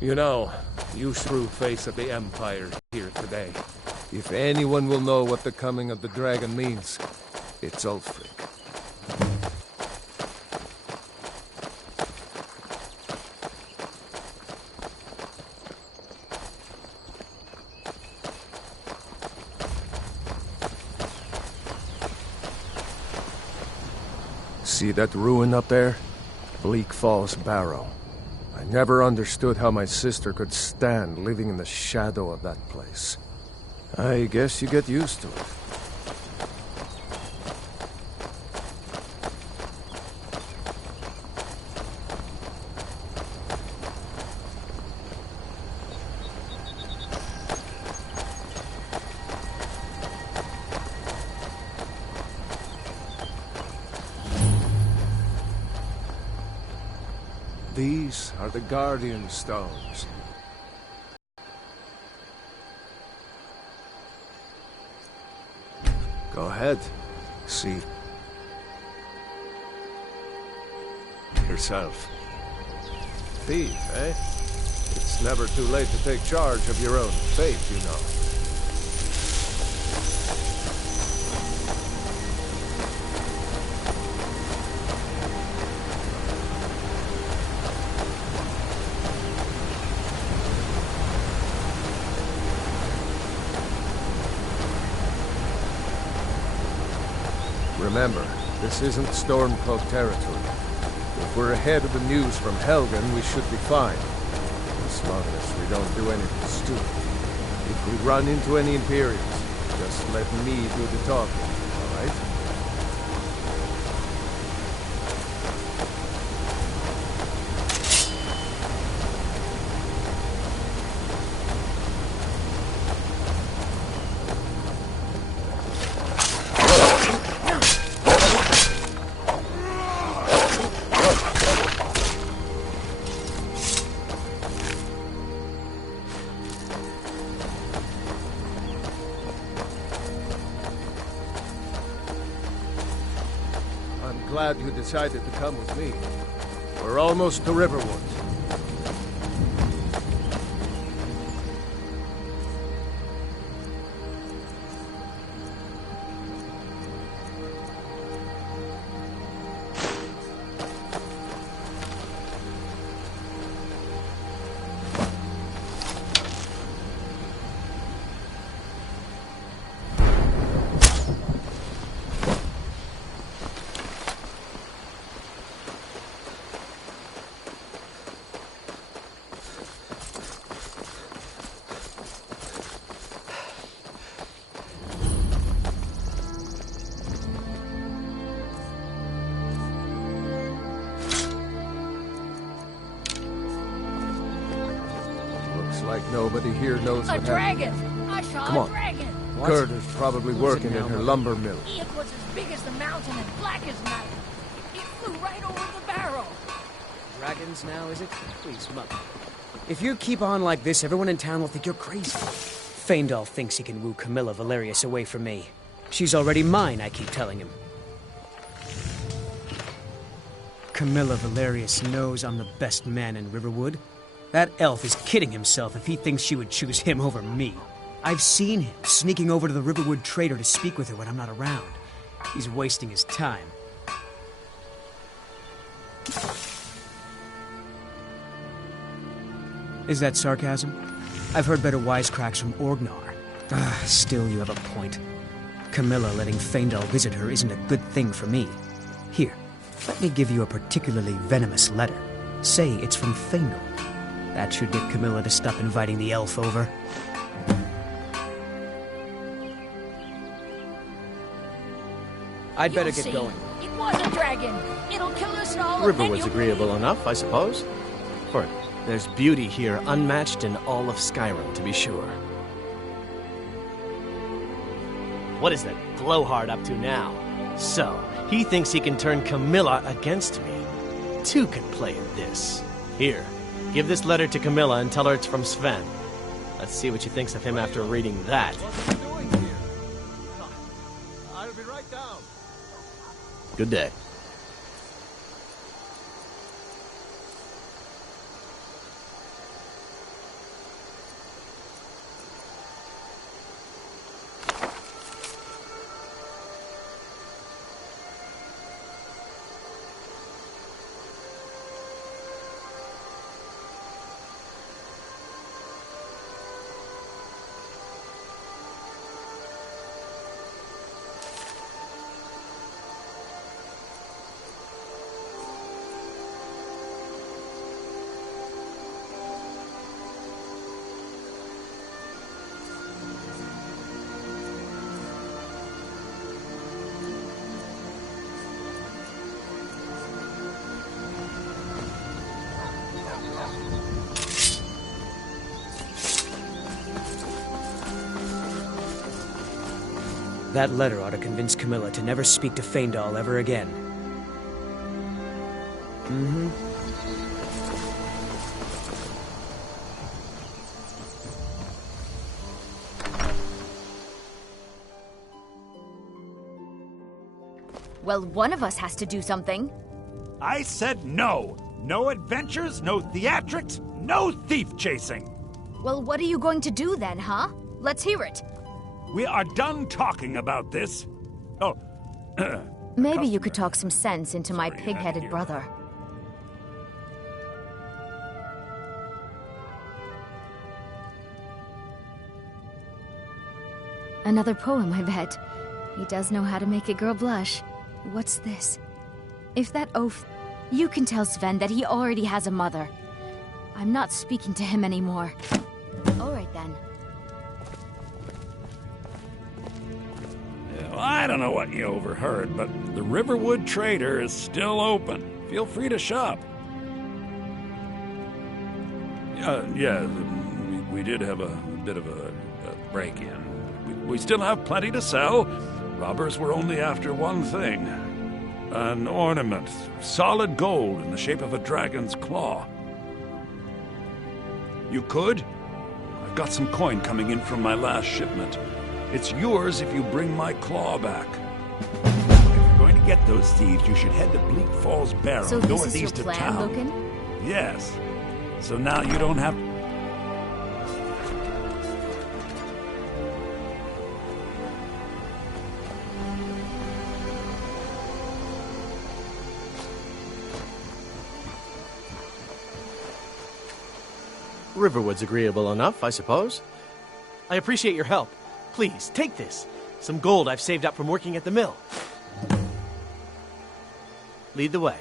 You know, you threw face of the Empire here today. If anyone will know what the coming of the dragon means, it's Ulfric. See that ruin up there? Bleak Falls Barrow. I never understood how my sister could stand living in the shadow of that place. I guess you get used to it. These are the Guardian Stones. Go ahead. See yourself. Thief, eh? It's never too late to take charge of your own fate, you know. Remember, this isn't Stormcloak territory. If we're ahead of the news from Helgen, we should be fine. As long as we don't do anything stupid. If we run into any Imperials, just let me do the talking, all right? Glad you decided to come with me. We're almost to Riverwood. Like nobody here knows what dragon! I saw Come a on. dragon! Gerda's probably working in her lumber mill. It was as big as the mountain and black as night. It flew right over the barrel. Dragons now, is it? Please, Mother. If you keep on like this, everyone in town will think you're crazy. Faendal thinks he can woo Camilla Valerius away from me. She's already mine, I keep telling him. Camilla Valerius knows I'm the best man in Riverwood. That elf is kidding himself if he thinks she would choose him over me. I've seen him sneaking over to the Riverwood trader to speak with her when I'm not around. He's wasting his time. Is that sarcasm? I've heard better wisecracks from Orgnar. Still, you have a point. Camilla letting Faendal visit her isn't a good thing for me. Here, let me give you a particularly venomous letter. Say it's from Faendal. That should get Camilla to stop inviting the elf over. I'd better get going. It was a dragon. It'll kill us all. Riverwood's agreeable enough, I suppose. For there's beauty here unmatched in all of Skyrim, to be sure. What is that blowhard up to now? So, he thinks he can turn Camilla against me. Two can play at this. Here. Give this letter to Camilla and tell her it's from Sven. Let's see what she thinks of him after reading that. What are you doing here? I'll be right down. Good day. That letter ought to convince Camilla to never speak to Faendal ever again. Well, one of us has to do something. I said no! No adventures, no theatrics, no thief chasing! Well, what are you going to do then, huh? Let's hear it. We are done talking about this. Oh, Maybe you could talk some sense into my Sorry, pig-headed here. brother. Another poem, I bet. He does know how to make a girl blush. What's this? If that oaf... You can tell Sven that he already has a mother. I'm not speaking to him anymore. All right, then. I don't know what you overheard, but the Riverwood Trader is still open. Feel free to shop. Yeah, we did have a bit of a break-in. We still have plenty to sell. Robbers were only after one thing. An ornament, solid gold in the shape of a dragon's claw. You could? I've got some coin coming in from my last shipment. It's yours if you bring my claw back. If you're going to get those thieves, you should head to Bleak Falls Barrow, So this is your northeast of plan, town. Lucan? Yes. So now you don't have... Riverwood's agreeable enough, I suppose. I appreciate your help. Please, take this. Some gold I've saved up from working at the mill. Lead the way.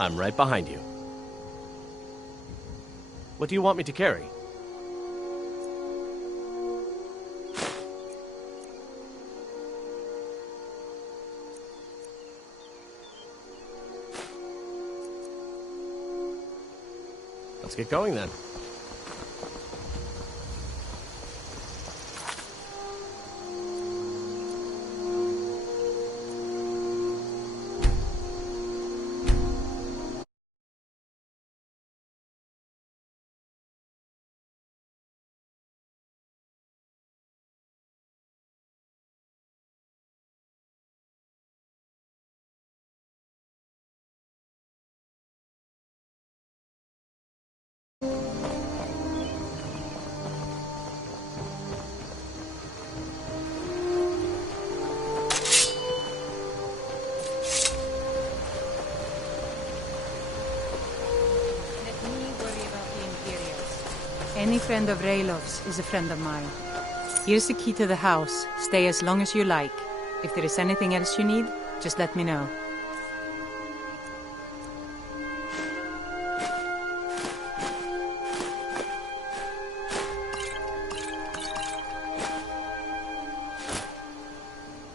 I'm right behind you. What do you want me to carry? Let's get going then. Any friend of Raylov's is a friend of mine. Here's the key to the house. Stay as long as you like. If there is anything else you need, just let me know.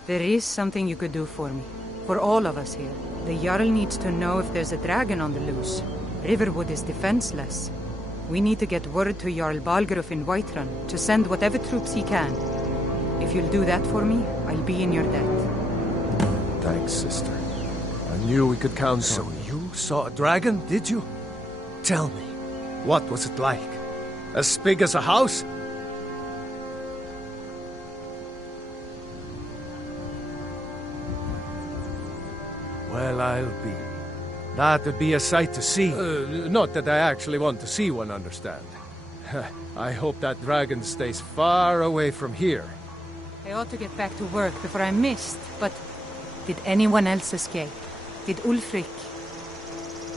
There is something you could do for me. For all of us here. The Jarl needs to know if there's a dragon on the loose. Riverwood is defenseless. We need to get word to Jarl Balgruuf in Whiterun to send whatever troops he can. If you'll do that for me, I'll be in your debt. Thanks, sister. I knew we could count on you. So you saw a dragon, did you? Tell me, what was it like? As big as a house? Well, I'll be. That'd be a sight to see. Not that I actually want to see one, understand. I hope that dragon stays far away from here. I ought to get back to work before I'm missed, but did anyone else escape? Did Ulfric?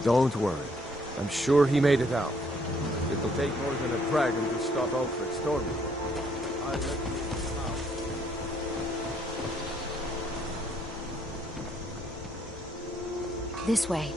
Don't worry. I'm sure he made it out. It'll take more than a dragon to stop Ulfric Stormwind. I'll let you out. This way.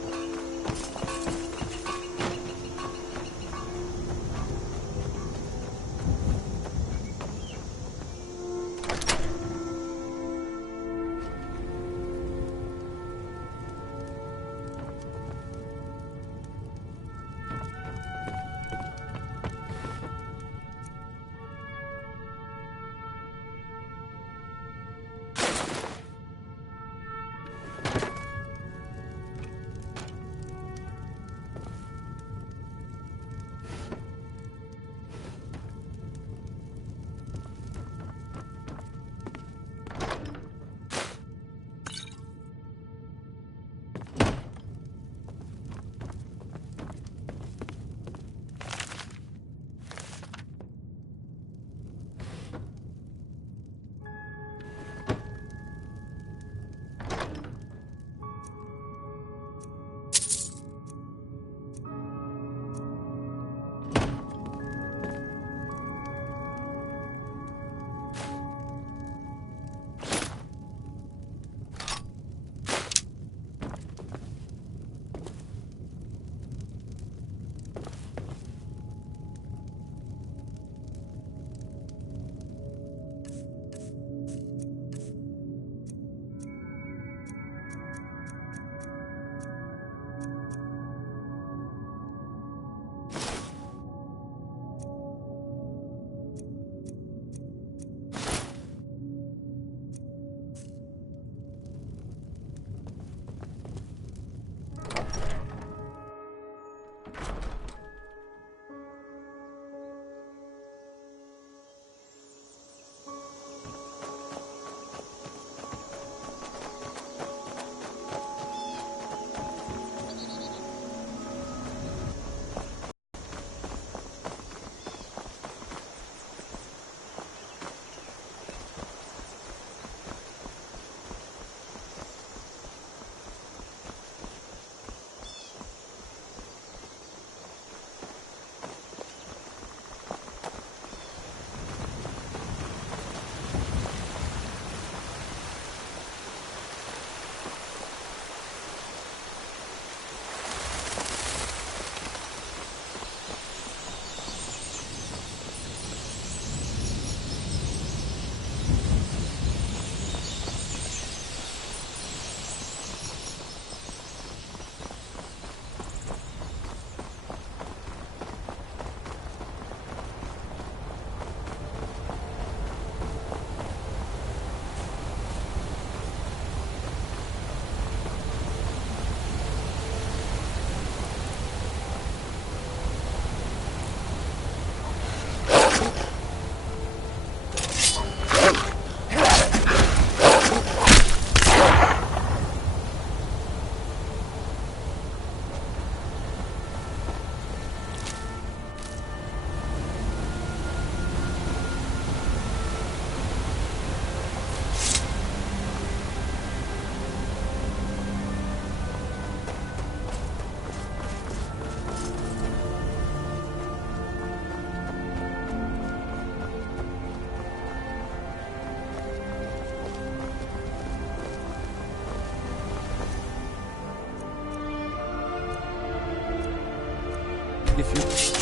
If you...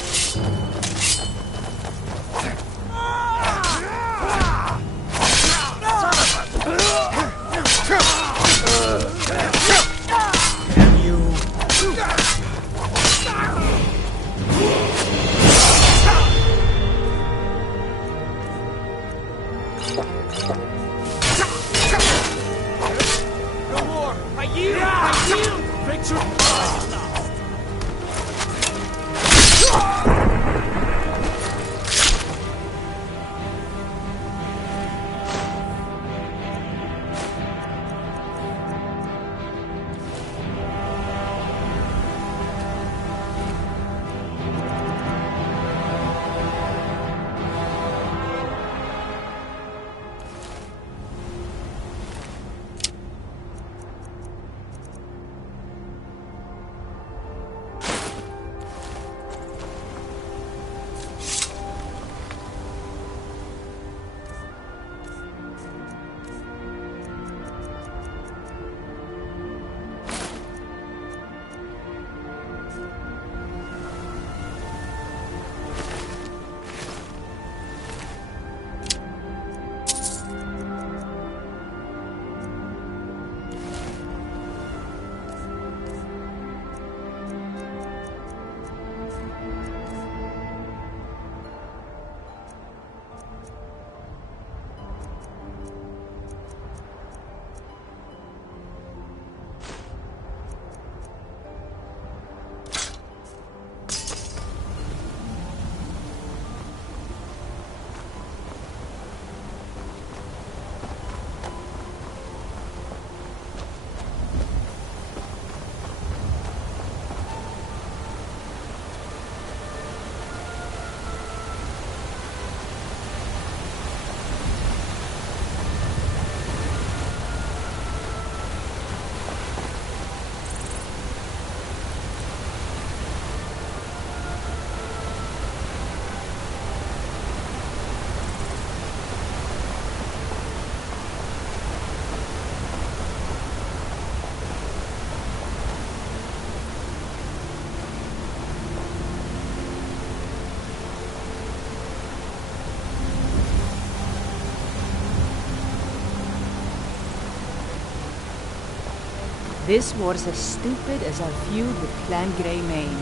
This war's as stupid as our feud with Clan Greymane.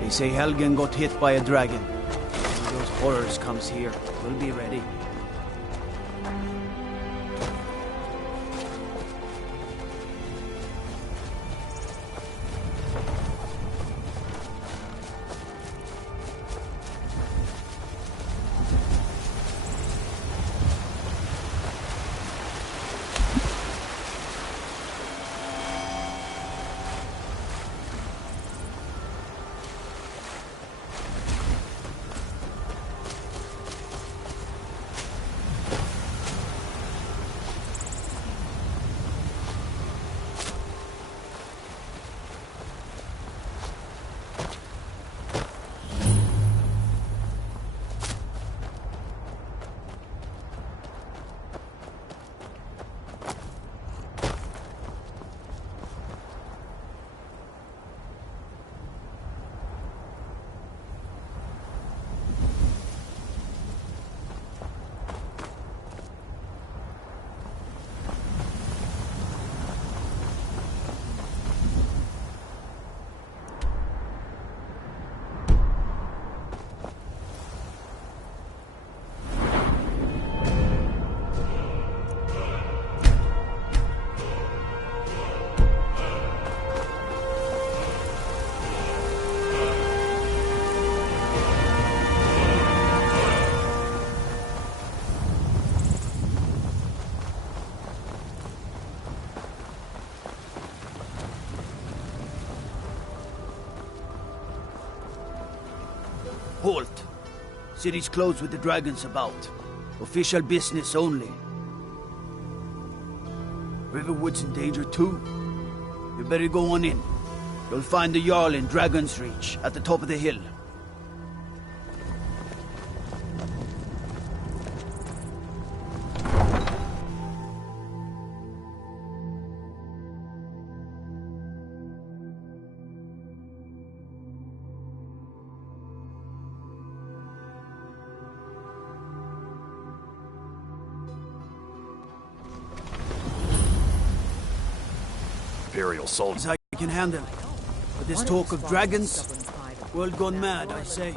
They say Helgen got hit by a dragon. When those horrors comes here, we'll be ready. Halt! City's closed with the dragons about. Official business only. Riverwood's in danger too. You better go on in. You'll find the Jarl in Dragon's Reach, at the top of the hill. Imperial soldiers. I can handle. But this talk of dragons, world gone mad, I say.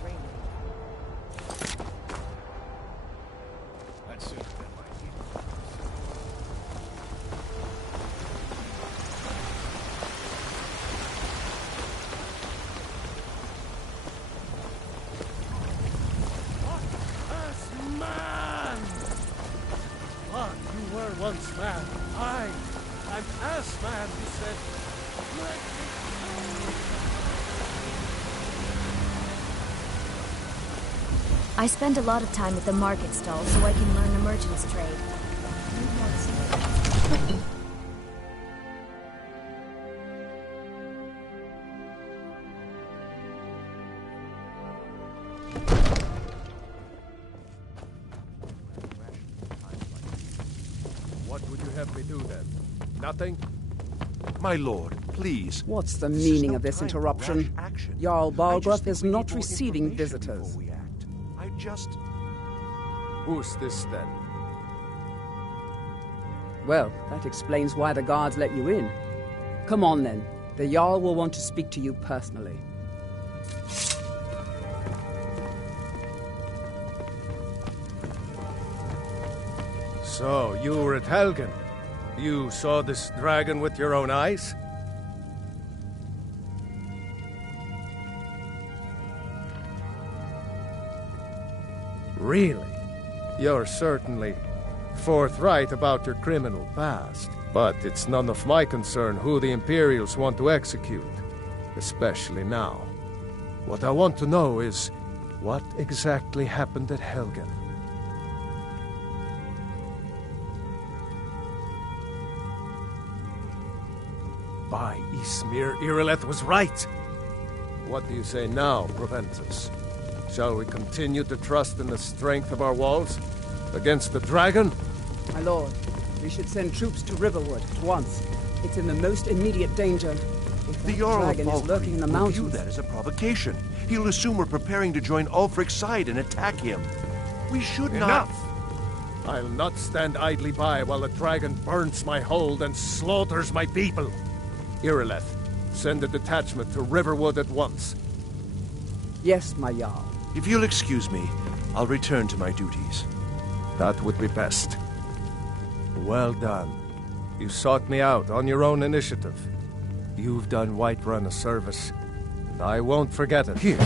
Man! But you were once man. I'm ass man, you said. I spend a lot of time at the market stall so I can learn a merchant's trade. What would you have me do then? Nothing? My lord, please. What's the meaning of this interruption? Jarl Balgruuf is not receiving visitors. I just... Who's this then? Well, that explains why the guards let you in. Come on then. The Jarl will want to speak to you personally. So, you were at Helgen. You saw this dragon with your own eyes? Really? You're certainly forthright about your criminal past. But it's none of my concern who the Imperials want to execute. Especially now. What I want to know is, what exactly happened at Helgen? By Ysmir, Irileth was right. What do you say now, Proventus? Shall we continue to trust in the strength of our walls? Against the dragon? My lord, we should send troops to Riverwood at once. It's in the most immediate danger. If The that Jarl of dragon is lurking in the Valkyrie will view mountains. that as a provocation. He'll assume we're preparing to join Ulfric's side and attack him. We should not... Enough! I'll not stand idly by while the dragon burns my hold and slaughters my people. Irileth, send a detachment to Riverwood at once. Yes, my Jarl. If you'll excuse me, I'll return to my duties. That would be best. Well done. You sought me out on your own initiative. You've done Whiterun a service, and I won't forget it. Here,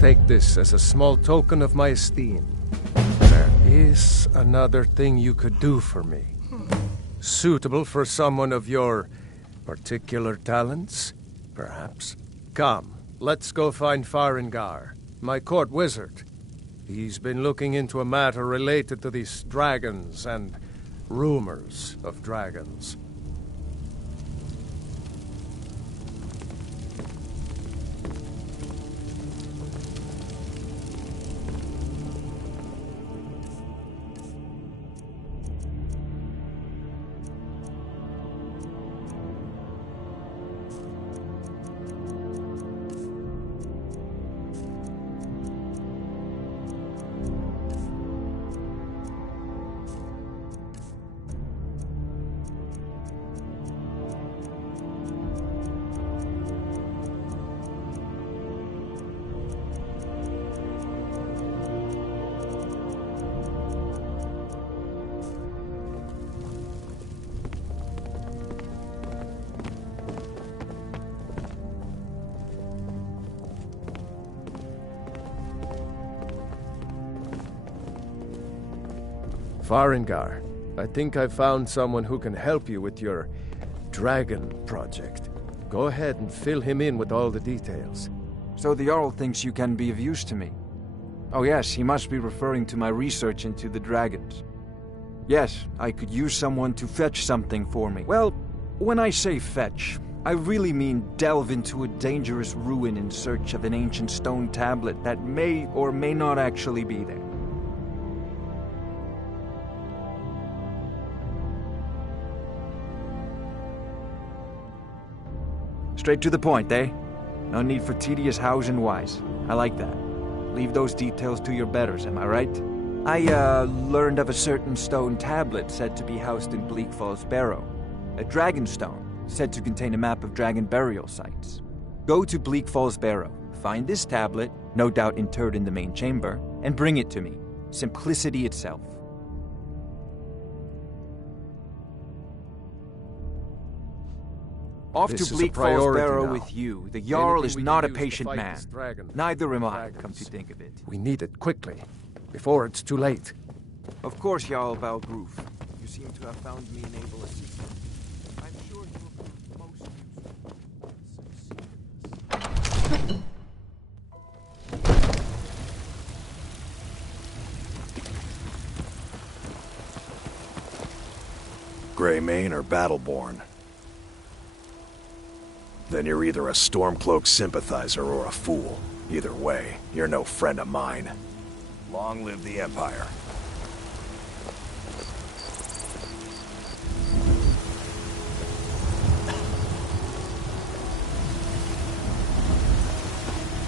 take this as a small token of my esteem. There is another thing you could do for me. Suitable for someone of your particular talents, perhaps. Come, let's go find Farengar, my court wizard. He's been looking into a matter related to these dragons and rumors of dragons. Farengar, I think I've found someone who can help you with your dragon project. Go ahead and fill him in with all the details. So the Jarl thinks you can be of use to me. Oh yes, he must be referring to my research into the dragons. Yes, I could use someone to fetch something for me. Well, when I say fetch, I really mean delve into a dangerous ruin in search of an ancient stone tablet that may or may not actually be there. Straight to the point, eh? No need for tedious hows and whys. I like that. Leave those details to your betters, am I right? I, learned of a certain stone tablet said to be housed in Bleak Falls Barrow. A dragon stone, said to contain a map of dragon burial sites. Go to Bleak Falls Barrow, find this tablet, no doubt interred in the main chamber, and bring it to me. Simplicity itself. Off This to is a Bleak Falls priority Barrow now. with you. The Jarl Anything is we not a can use to patient fight man. this dragon. Neither am I, Dragons. come to think of it. We need it quickly, before it's too late. Of course, Jarl Valgroof. You seem to have found me an able assistant. I'm sure he will prove most useful. Greymane or Battleborn. Then you're either a Stormcloak sympathizer or a fool. Either way, you're no friend of mine. Long live the Empire.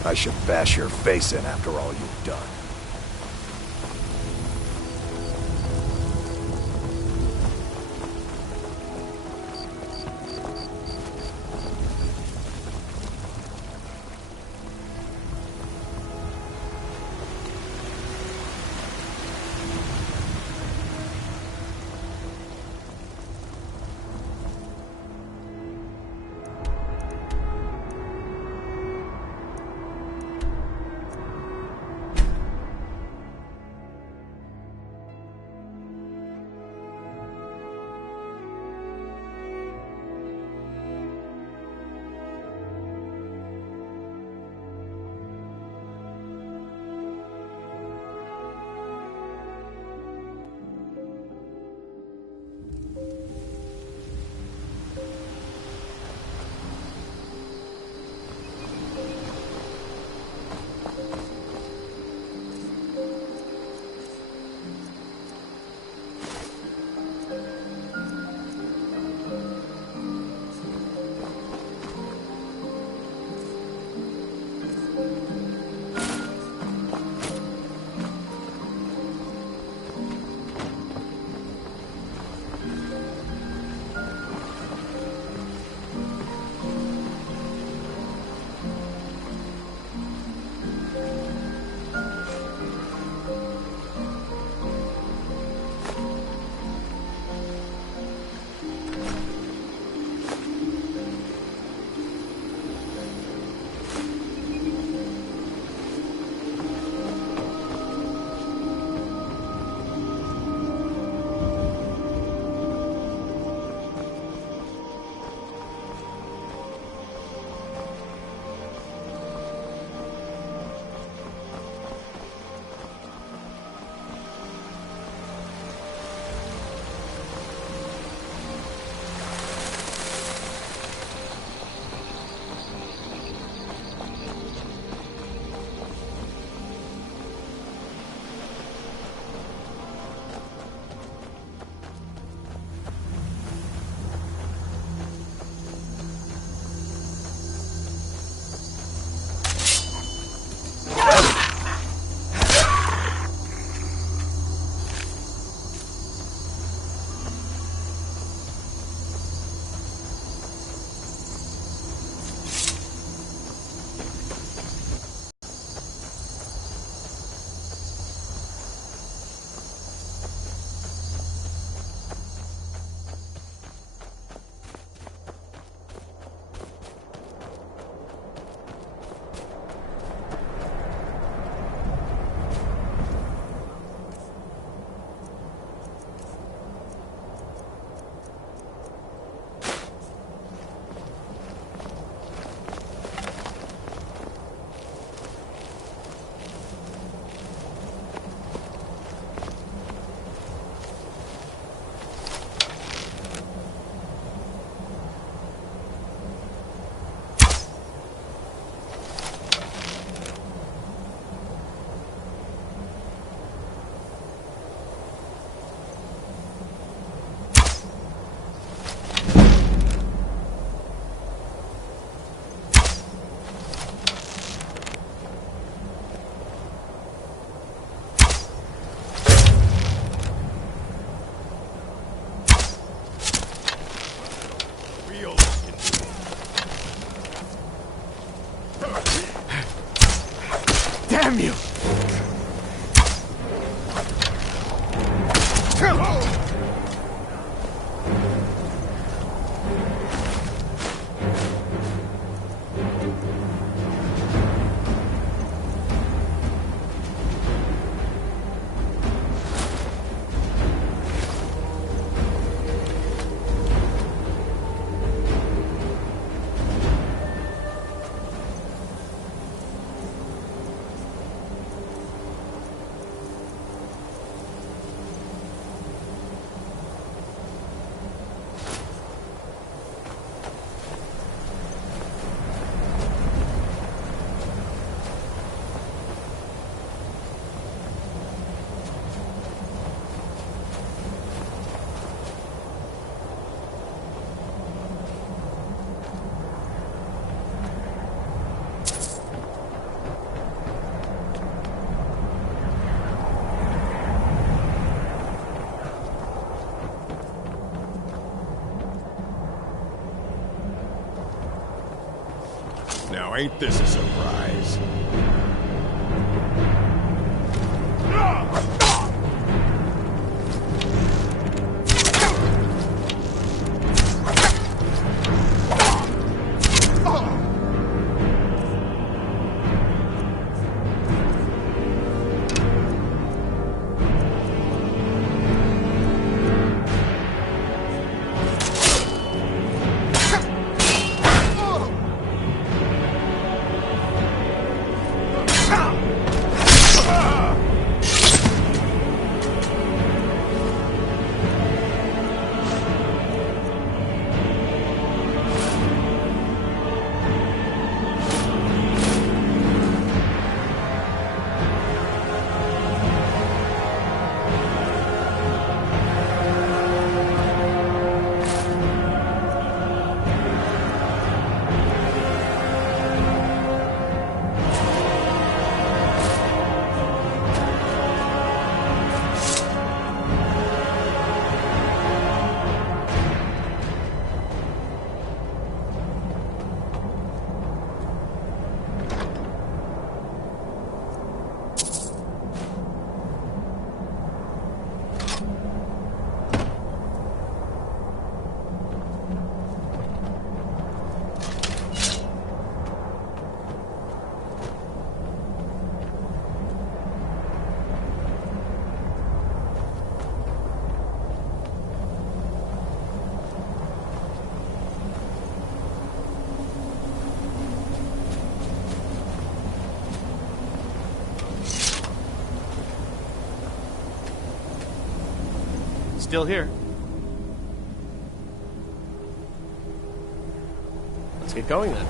I should bash your face in after all you've done. Now ain't this a surprise? Still here. Let's get going then.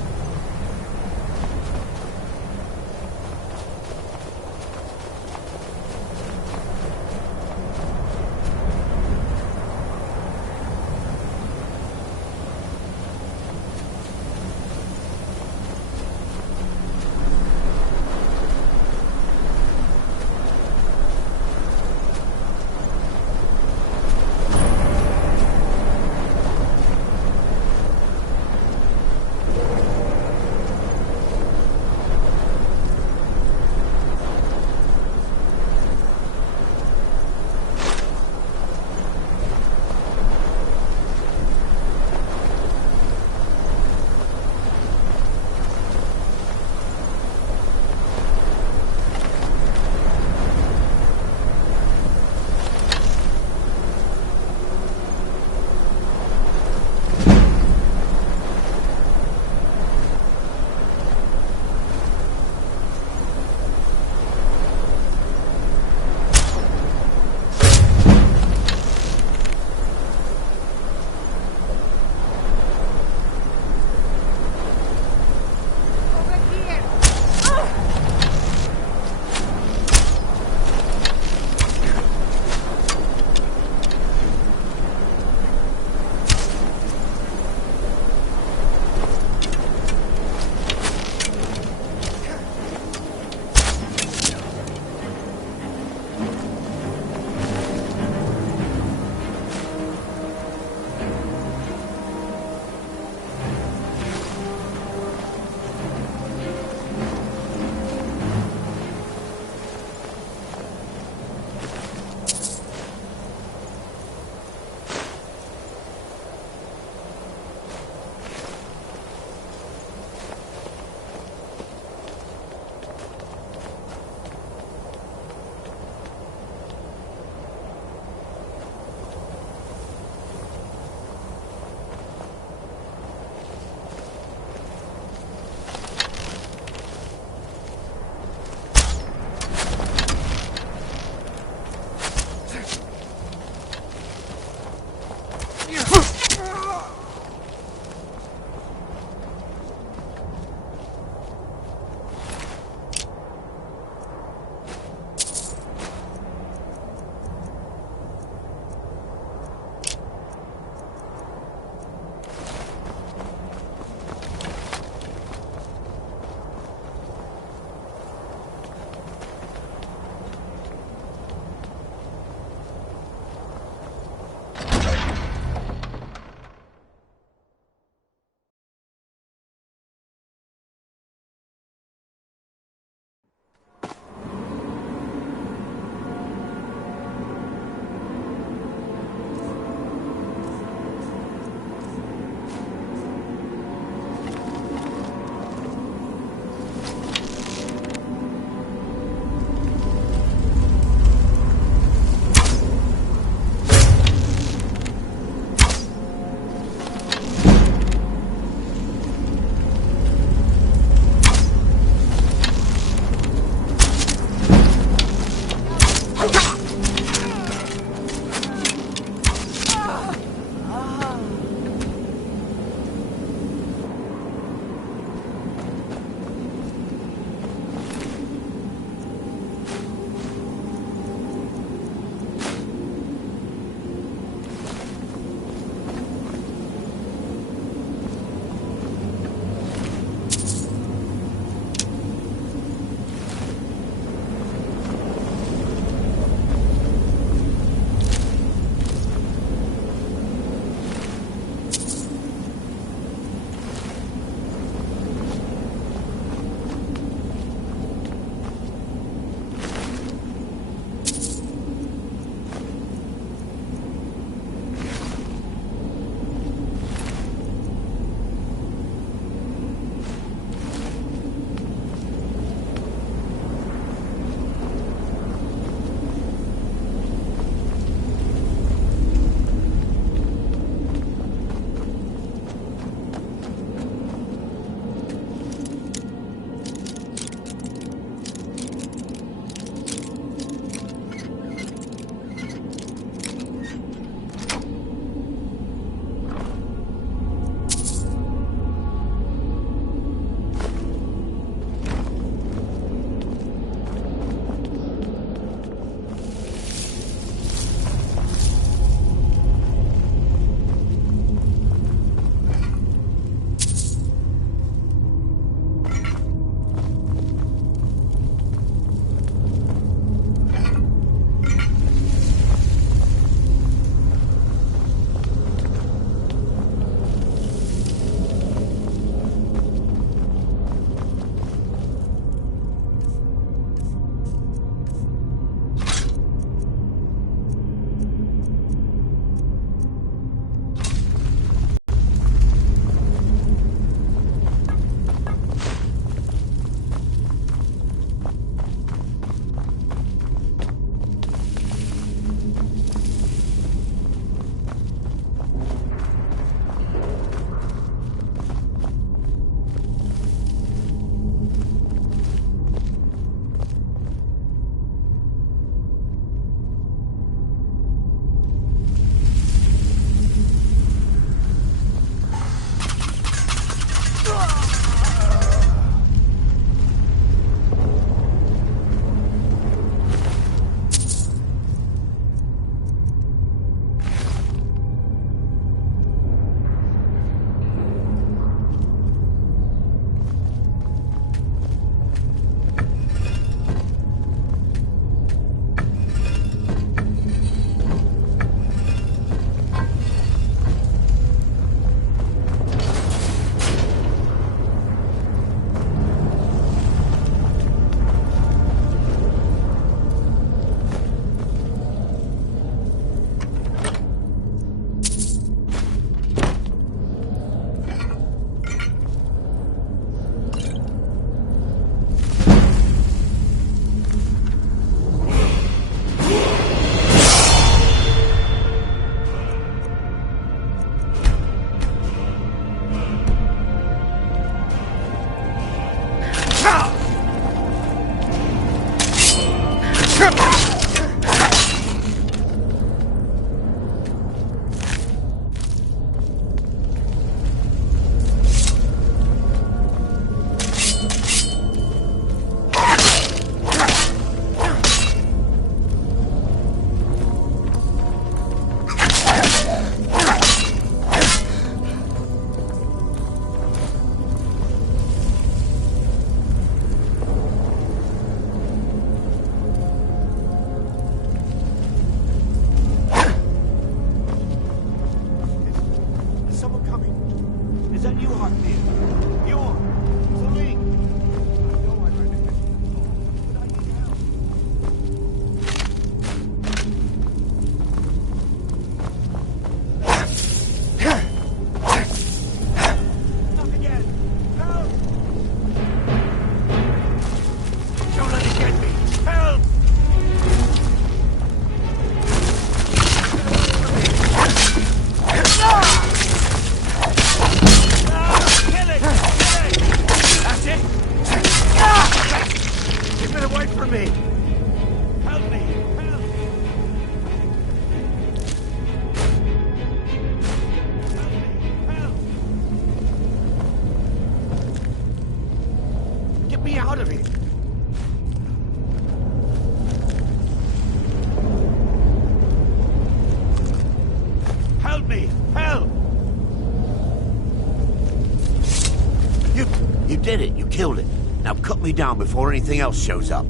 did it. You killed it. Now cut me down before anything else shows up.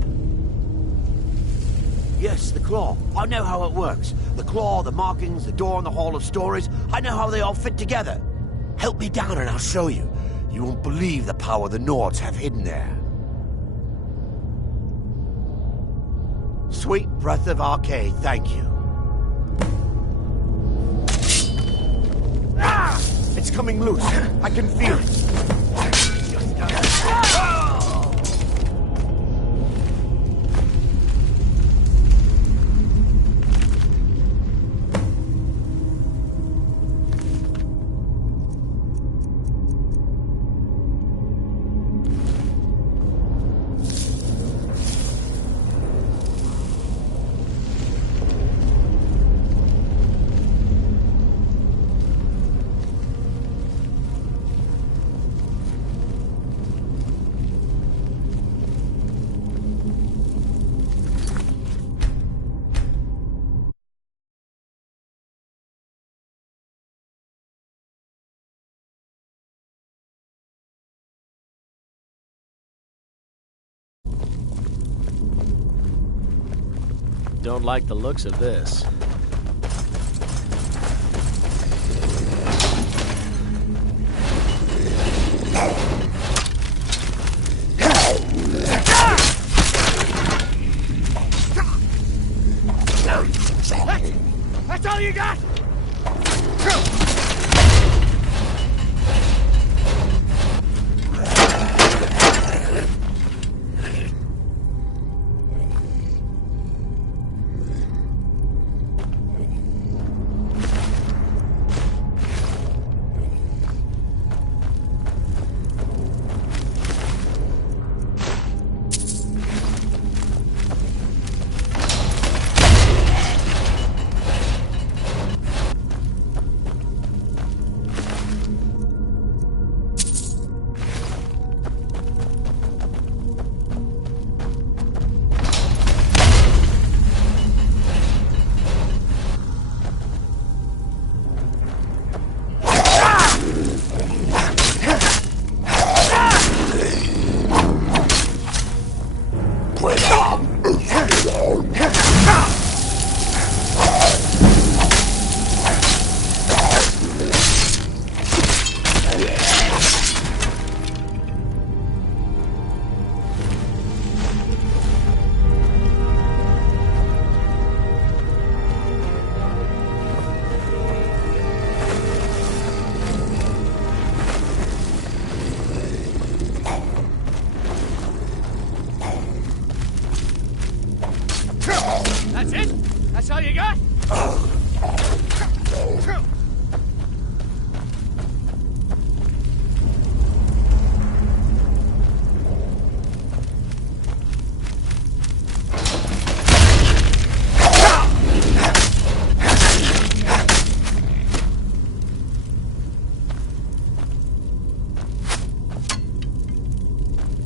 Yes, the claw. I know how it works. The claw, the markings, the door in the Hall of Stories. I know how they all fit together. Help me down and I'll show you. You won't believe the power the Nords have hidden there. Sweet breath of Arcade, thank you. Ah! It's coming loose. I can feel it. Don't like the looks of this. That's all you got? That's it? That's all you got?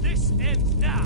This ends now.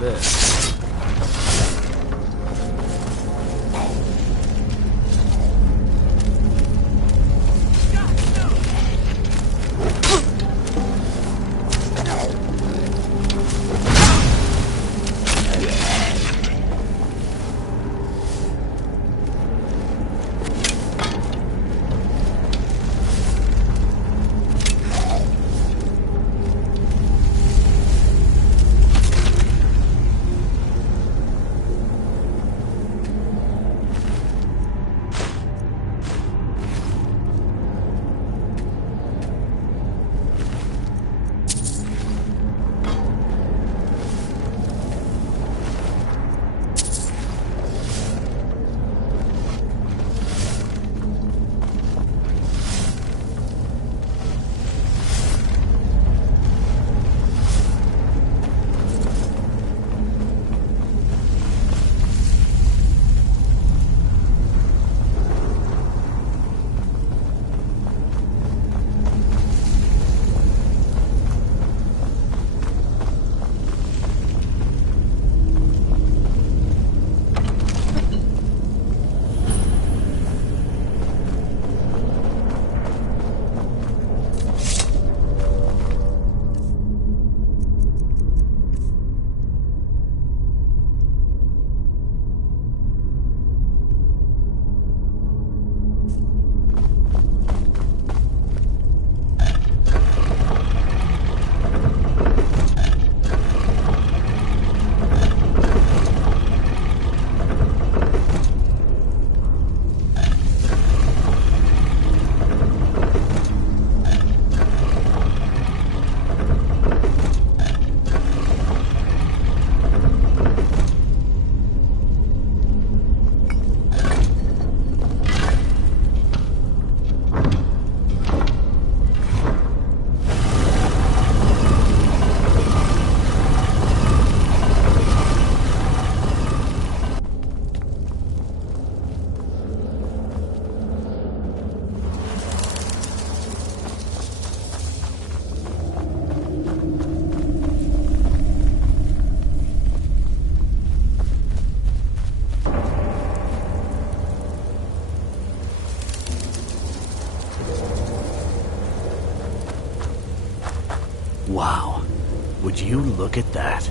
this. Wow. Would you look at that?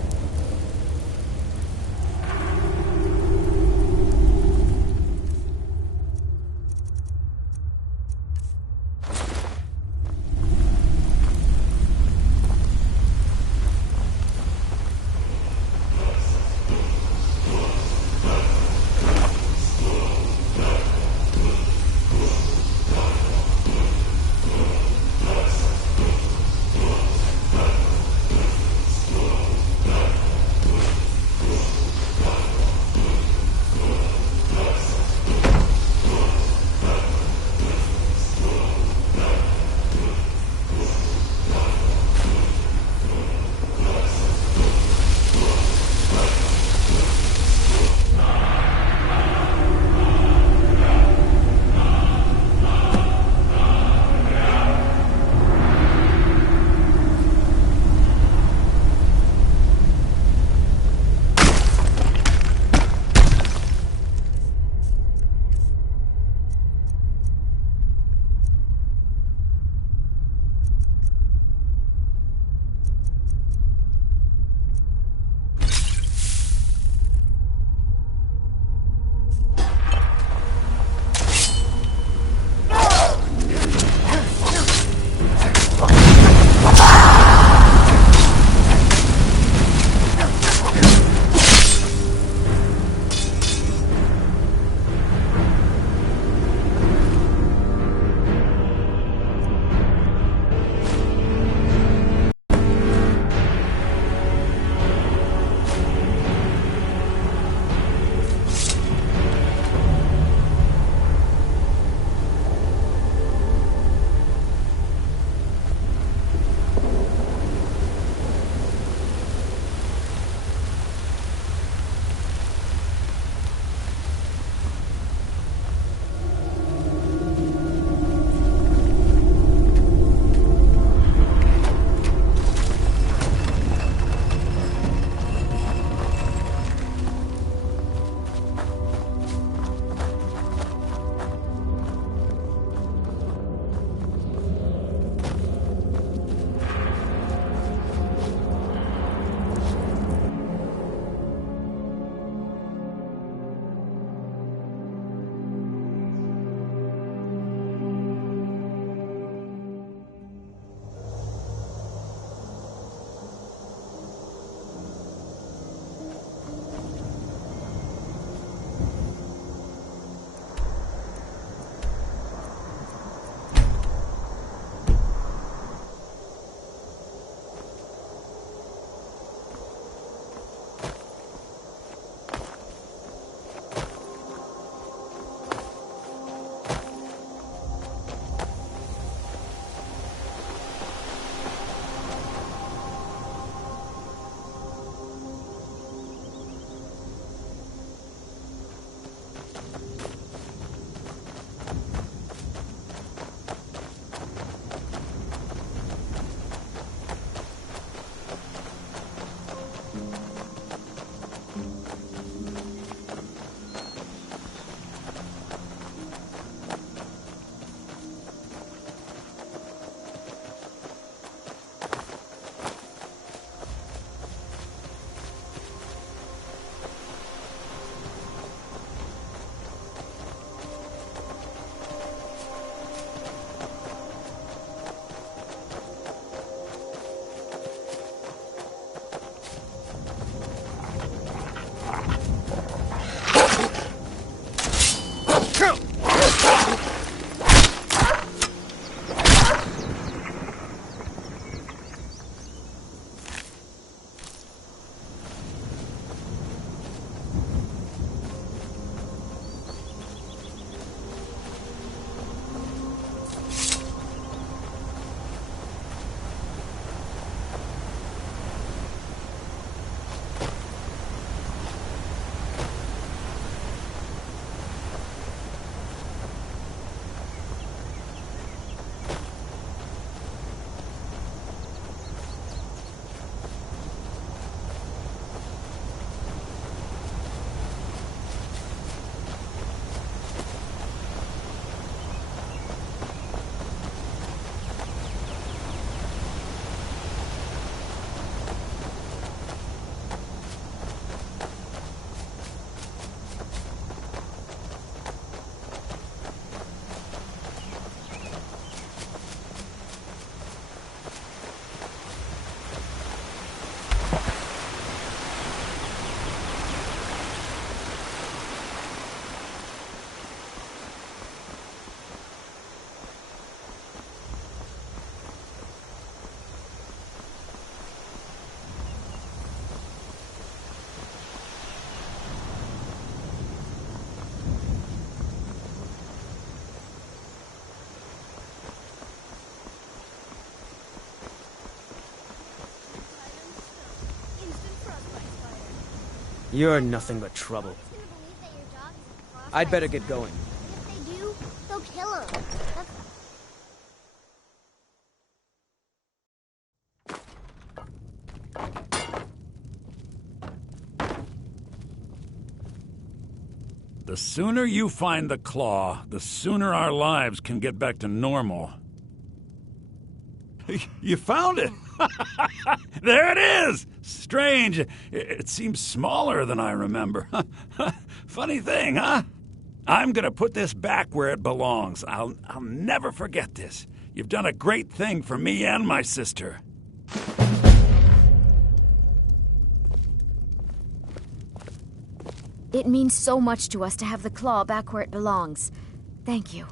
You're nothing but trouble. I'd better get going. If they do, they'll kill him. The sooner you find the claw, the sooner our lives can get back to normal. You found it! There it is! Strange. It seems smaller than I remember. Funny thing, huh? I'm gonna put this back where it belongs. I'll never forget this. You've done a great thing for me and my sister. It means so much to us to have the claw back where it belongs. Thank you.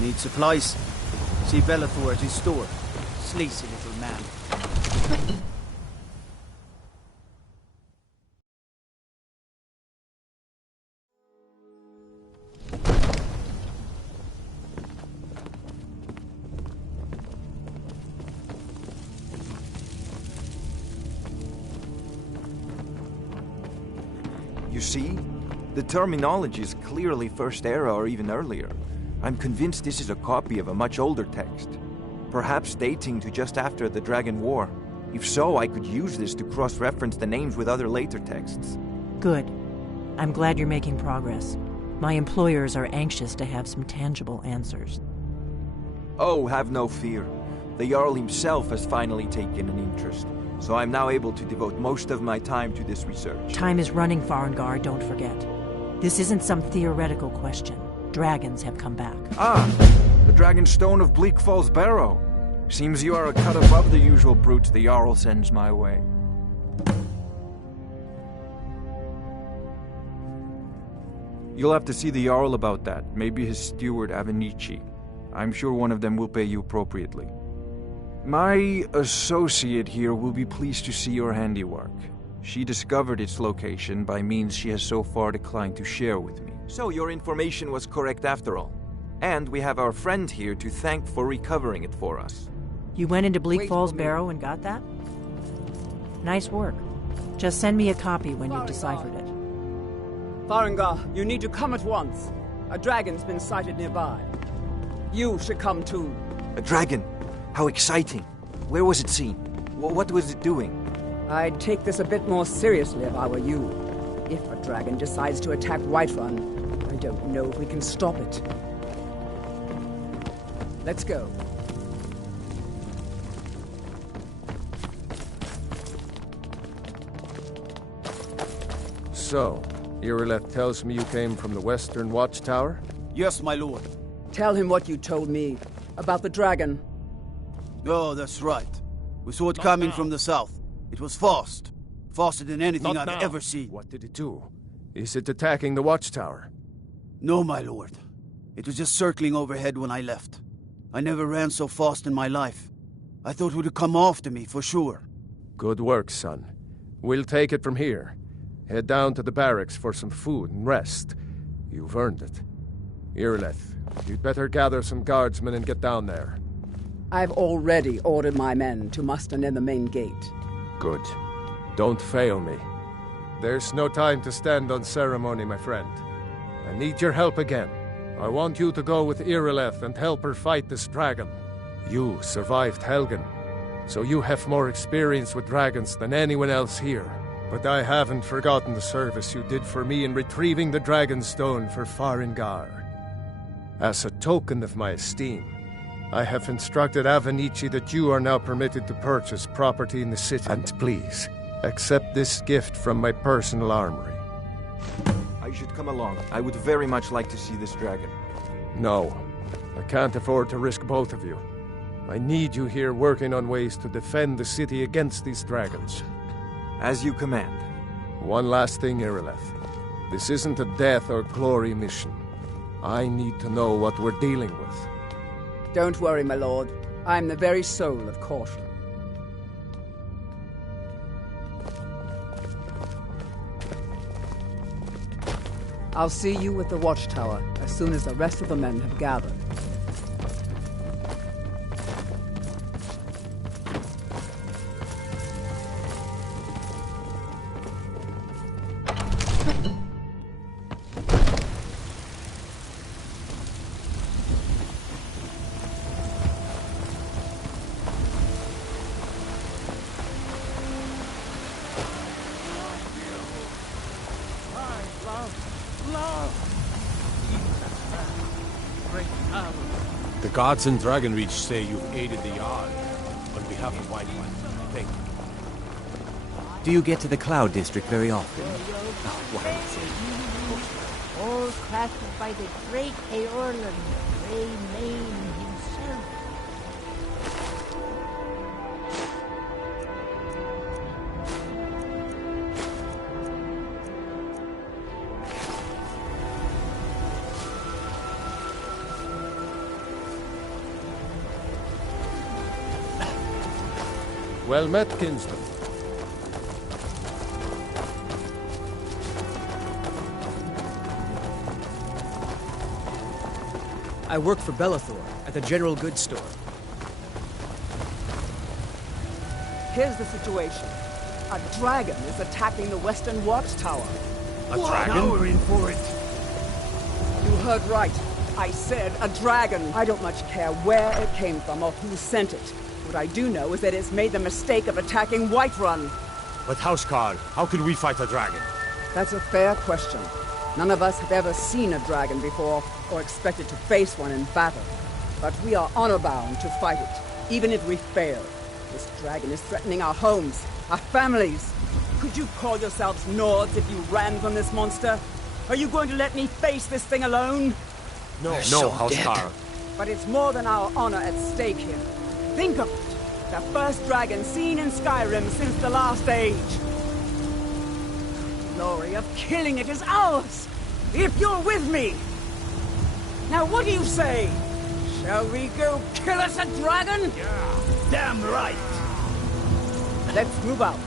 Need supplies? See Bellathor at his store. Sleazy little man. You see? The terminology is clearly First Era or even earlier. I'm convinced this is a copy of a much older text. Perhaps dating to just after the Dragon War. If so, I could use this to cross-reference the names with other later texts. Good. I'm glad you're making progress. My employers are anxious to have some tangible answers. Oh, have no fear. The Jarl himself has finally taken an interest, so I'm now able to devote most of my time to this research. Time is running, Farengar, don't forget. This isn't some theoretical question. Dragons have come back. Ah, the Dragon Stone of Bleak Falls Barrow. Seems you are a cut above the usual brutes the Jarl sends my way. You'll have to see the Jarl about that. Maybe his steward, Avenici. I'm sure one of them will pay you appropriately. My associate here will be pleased to see your handiwork. She discovered its location by means she has so far declined to share with me. So your information was correct after all. And we have our friend here to thank for recovering it for us. You went into Bleak Falls Barrow and got that? Nice work. Just send me a copy when you've deciphered it. Farengar, you need to come at once. A dragon's been sighted nearby. You should come too. A dragon? How exciting. Where was it seen? What was it doing? I'd take this a bit more seriously if I were you. If a dragon decides to attack Whiterun, I don't know if we can stop it. Let's go. So, Irileth tells me you came from the Western Watchtower? Yes, my lord. Tell him what you told me about the dragon. Oh, that's right. We saw it coming from the south. It was fast. Faster than anything I've ever seen. What did it do? Is it attacking the Watchtower? No, my lord. It was just circling overhead when I left. I never ran so fast in my life. I thought it would come after me, for sure. Good work, son. We'll take it from here. Head down to the barracks for some food and rest. You've earned it. Irileth, you'd better gather some guardsmen and get down there. I've already ordered my men to muster near the main gate. Good. Don't fail me. There's no time to stand on ceremony, my friend. I need your help again. I want you to go with Irileth and help her fight this dragon. You survived Helgen, so you have more experience with dragons than anyone else here. But I haven't forgotten the service you did for me in retrieving the Dragon Stone for Farengar. As a token of my esteem, I have instructed Avenici that you are now permitted to purchase property in the city. And please, accept this gift from my personal armory. I should come along. I would very much like to see this dragon. No, I can't afford to risk both of you. I need you here working on ways to defend the city against these dragons. As you command. One last thing, Irileth. This isn't a death or glory mission. I need to know what we're dealing with. Don't worry, my lord. I'm the very soul of caution. I'll see you at the watchtower as soon as the rest of the men have gathered. The gods in Dragonreach say you've aided the Jarl on behalf of White One. Thank you. Do you get to the Cloud District very often? Oh, why is it? All crafted by the great Eorlund, Grey Mane himself. Well met, kinsman. I work for Bellathor at the General Goods Store. Here's the situation. A dragon is attacking the Western Watchtower. A dragon? Now we're in for it. You heard right. I said a dragon. I don't much care where it came from or who sent it. What I do know is that it's made the mistake of attacking Whiterun. But Housecarl, how can we fight a dragon? That's a fair question. None of us have ever seen a dragon before, or expected to face one in battle. But we are honor-bound to fight it, even if we fail. This dragon is threatening our homes, our families. Could you call yourselves Nords if you ran from this monster? Are you going to let me face this thing alone? No, Housecarl. But it's more than our honor at stake here. Think of it. The first dragon seen in Skyrim since the last age. The glory of killing it is ours, if you're with me. Now what do you say? Shall we go kill us a dragon? Yeah, damn right. Let's move out.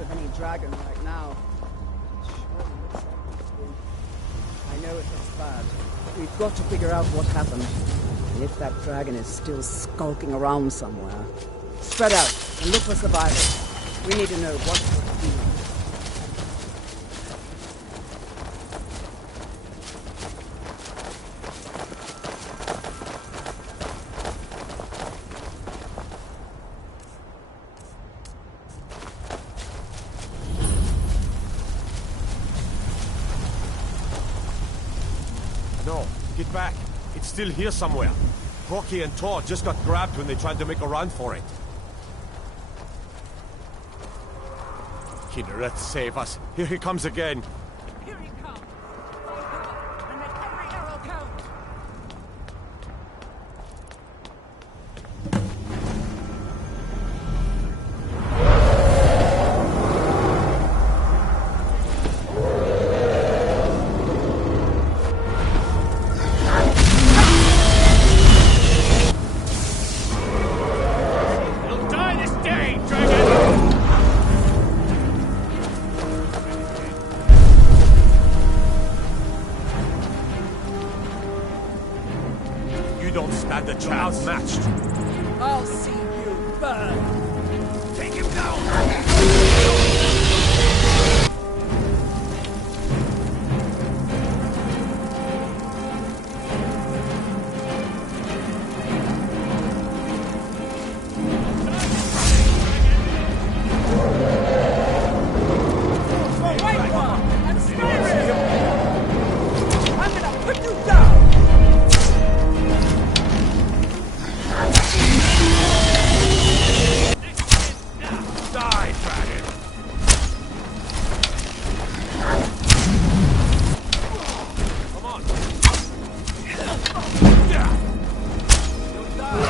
signs of any dragon right now. It surely looks like it's been. I know it looks bad. We've got to figure out what happened. And if that dragon is still skulking around somewhere. Spread out and look for survivors. We need to know what we're doing. No, get back. It's still here somewhere. Rocky and Todd just got grabbed when they tried to make a run for it. Kidder, let's save us. Here he comes again. Here he comes! And let every arrow count! You'll die this day, dragon! You don't stand a chance. Matched. I'll see you burn! Take him down! White One! And Skyrim! I'm gonna put you down! Die, dragon! Come on! You'll die!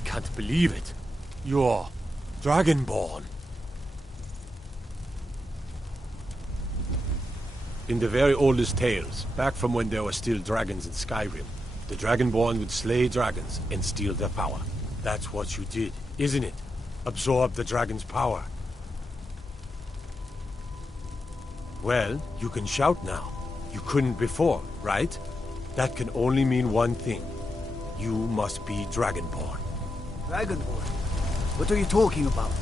can't believe it. You're Dragonborn. In the very oldest tales, back from when there were still dragons in Skyrim, the Dragonborn would slay dragons and steal their power. That's what you did, isn't it? Absorb the dragon's power. Well, you can shout now. You couldn't before, right? That can only mean one thing. You must be Dragonborn. Dragonborn? What are you talking about?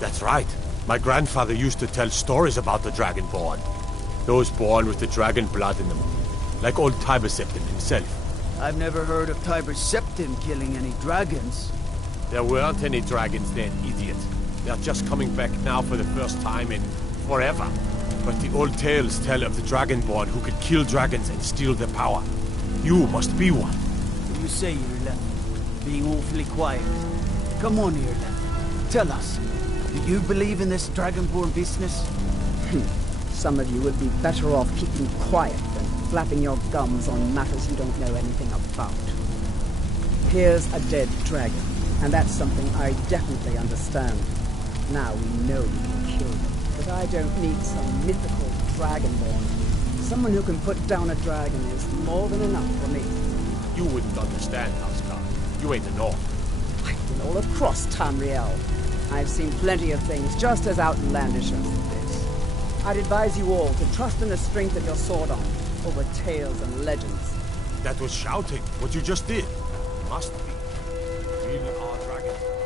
That's right. My grandfather used to tell stories about the Dragonborn. Those born with the dragon blood in them. Like old Tiber Septim himself. I've never heard of Tiber Septim killing any dragons. There weren't any dragons then, idiot. They're just coming back now for the first time in forever. But the old tales tell of the Dragonborn who could kill dragons and steal their power. You must be one. What do you say, Irlen? Being awfully quiet. Come on, Irlen. Tell us. Do you believe in this Dragonborn business? Some of you would be better off keeping quiet than flapping your gums on matters you don't know anything about. Here's a dead dragon, and that's something I definitely understand. Now we know you can kill them, but I don't need some mythical Dragonborn. Someone who can put down a dragon is more than enough for me. You wouldn't understand, Asgard. You ain't an orc. I've been all across Tamriel. I've seen plenty of things just as outlandish as this. I'd advise you all to trust in the strength of your sword arm over tales and legends. That was shouting, what you just did. Must be. Really are dragons.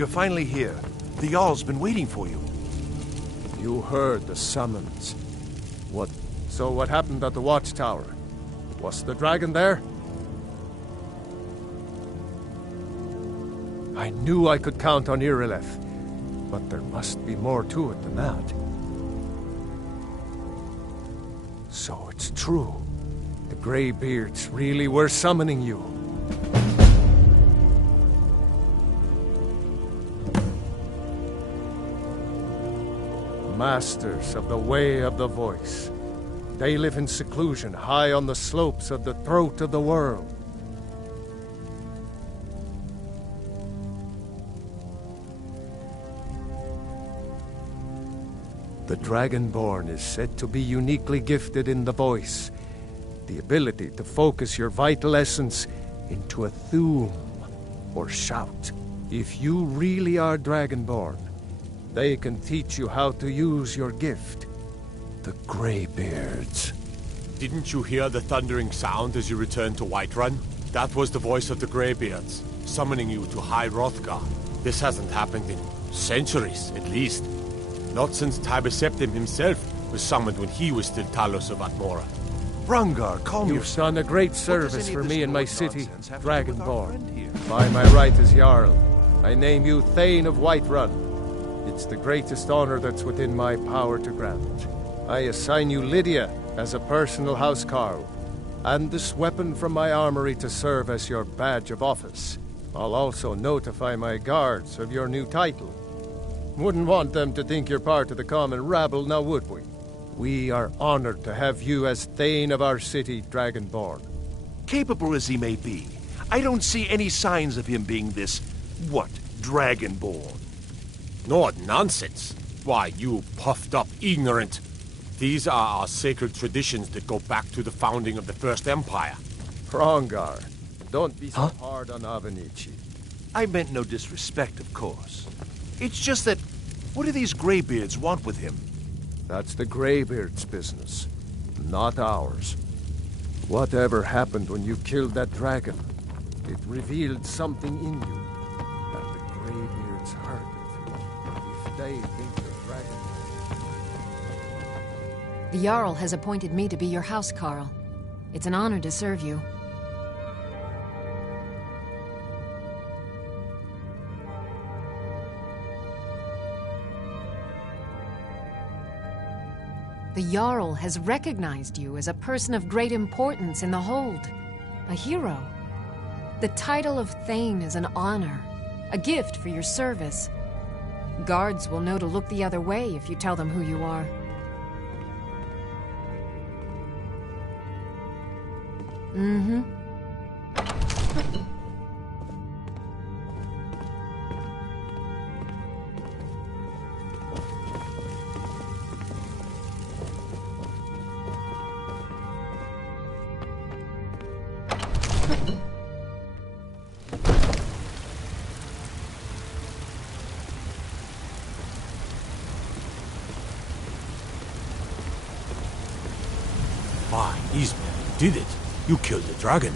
You're finally here. The Jarl's been waiting for you. You heard the summons. So what happened at the watchtower? Was the dragon there? I knew I could count on Irileth, but there must be more to it than that. So it's true. The Greybeards really were summoning you. Masters of the Way of the Voice. They live in seclusion high on the slopes of the throat of the world. The Dragonborn is said to be uniquely gifted in the voice, the ability to focus your vital essence into a thume or shout. If you really are Dragonborn, they can teach you how to use your gift. The Greybeards. Didn't you hear the thundering sound as you returned to Whiterun? That was the voice of the Greybeards, summoning you to High Hrothgar. This hasn't happened in centuries, at least. Not since Tiber Septim himself was summoned when he was still Talos of Atmora. Brungar, calm You've yourself. done a great service for me and my city, Dragonborn. By my right as Jarl, I name you Thane of Whiterun. It's the greatest honor that's within my power to grant. I assign you Lydia as a personal housecarl, and this weapon from my armory to serve as your badge of office. I'll also notify my guards of your new title. Wouldn't want them to think you're part of the common rabble, now would we? We are honored to have you as Thane of our city, Dragonborn. Capable as he may be, I don't see any signs of him being this, Dragonborn. No, nonsense. Why, you puffed up ignorant. These are our sacred traditions that go back to the founding of the First Empire. Hrongar, don't be so hard on Avenici. I meant no disrespect, of course. It's just that, what do these Greybeards want with him? That's the Greybeards' business, not ours. Whatever happened when you killed that dragon, it revealed something in you that the Greybeards heard of. If they think the dragon... The Jarl has appointed me to be your housecarl. It's an honor to serve you. The Jarl has recognized you as a person of great importance in the Hold. A hero. The title of Thane is an honor, a gift for your service. Guards will know to look the other way if you tell them who you are. Mm-hmm. Why, these men did it. You killed the dragon.